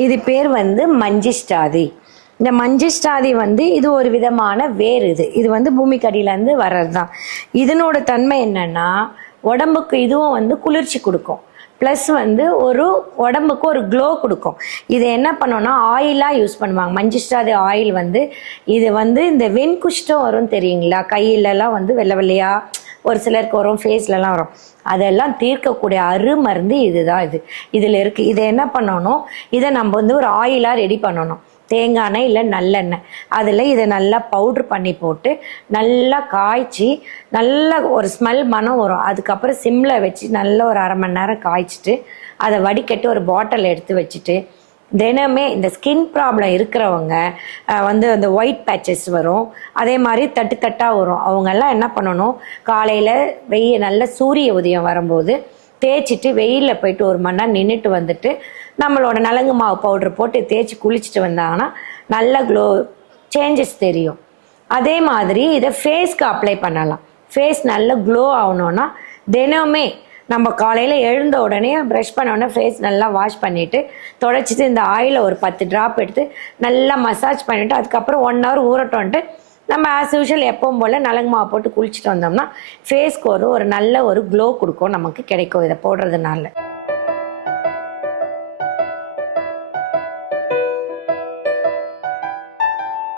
இது பேர் வந்து மஞ்சிஷ்டாதி. இந்த மஞ்சிஷ்டாதி வந்து இது ஒரு விதமான வேர். இது வந்து பூமிக்கடியிலேருந்து வர்றது தான். இதனோட தன்மை என்னன்னா உடம்புக்கு இதுவும் வந்து குளிர்ச்சி கொடுக்கும், ப்ளஸ் வந்து ஒரு உடம்புக்கு ஒரு க்ளோ கொடுக்கும். இதை என்ன பண்ணோன்னா ஆயிலாக யூஸ் பண்ணுவாங்க. மஞ்சிஷ்டாதி ஆயில் வந்து இது வந்து இந்த வெண்குஷ்டம் வரும் தெரியுங்களா, கையிலலாம் வந்து வெள்ளை வெள்ளையாக ஒரு சிலருக்கு வரும், ஃபேஸ்லலாம் வரும், அதெல்லாம் தீர்க்கக்கூடிய அருமருந்து இதுதான். இதில் இருக்குது. இதை என்ன பண்ணணும், இதை நம்ம வந்து ஒரு ஆயிலாக ரெடி பண்ணணும். தேங்காய் எண்ணெய் இல்லை நல்லெண்ணெய், அதில் இதை நல்லா பவுட்ரு பண்ணி போட்டு நல்லா காய்ச்சி நல்லா ஒரு ஸ்மெல் மனம் வரும். அதுக்கப்புறம் சிம்மில் வச்சு நல்லா ஒரு அரை மணி நேரம் காய்ச்சிட்டு அதை வடிகட்டி ஒரு பாட்டில் எடுத்து வச்சுட்டு தினமே இந்த ஸ்கின் ப்ராப்ளம் இருக்கிறவங்க வந்து அந்த ஒயிட் பேச்சஸ் வரும், அதே மாதிரி தட்டு தட்டாக வரும், அவங்கெல்லாம் என்ன பண்ணணும், காலையில் நல்ல சூரிய உதயம் வரும்போது தேய்ச்சிட்டு வெயிலில் போயிட்டு ஒரு மணி நேரம் நின்றுட்டு வந்துட்டு நம்மளோட நலங்கு மாவு பவுட்ரு போட்டு தேய்ச்சி குளிச்சுட்டு வந்தாங்கன்னா நல்ல க்ளோ சேஞ்சஸ் தெரியும். அதே மாதிரி இதை ஃபேஸ்க்கு அப்ளை பண்ணலாம். ஃபேஸ் நல்ல க்ளோ ஆகணுன்னா தினமே நம்ம காலையில் எழுந்த உடனே ப்ரஷ் பண்ண உடனே ஃபேஸ் நல்லா வாஷ் பண்ணிவிட்டு தொடச்சிட்டு இந்த ஆயிலை ஒரு 10 ட்ராப் எடுத்து நல்லா மசாஜ் பண்ணிவிட்டு அதுக்கப்புறம் 1 ஹவர் ஊறட்டோன்ட்டு நம்ம ஆஸ் யூஷுவல் எப்பவும் போல் நலங்கு மாவு போட்டு குளிச்சுட்டு வந்தோம்னா ஃபேஸ்க்கு ஒரு நல்ல ஒரு க்ளோ கொடுக்கும், நமக்கு கிடைக்கும் இதை போடுறதுனால.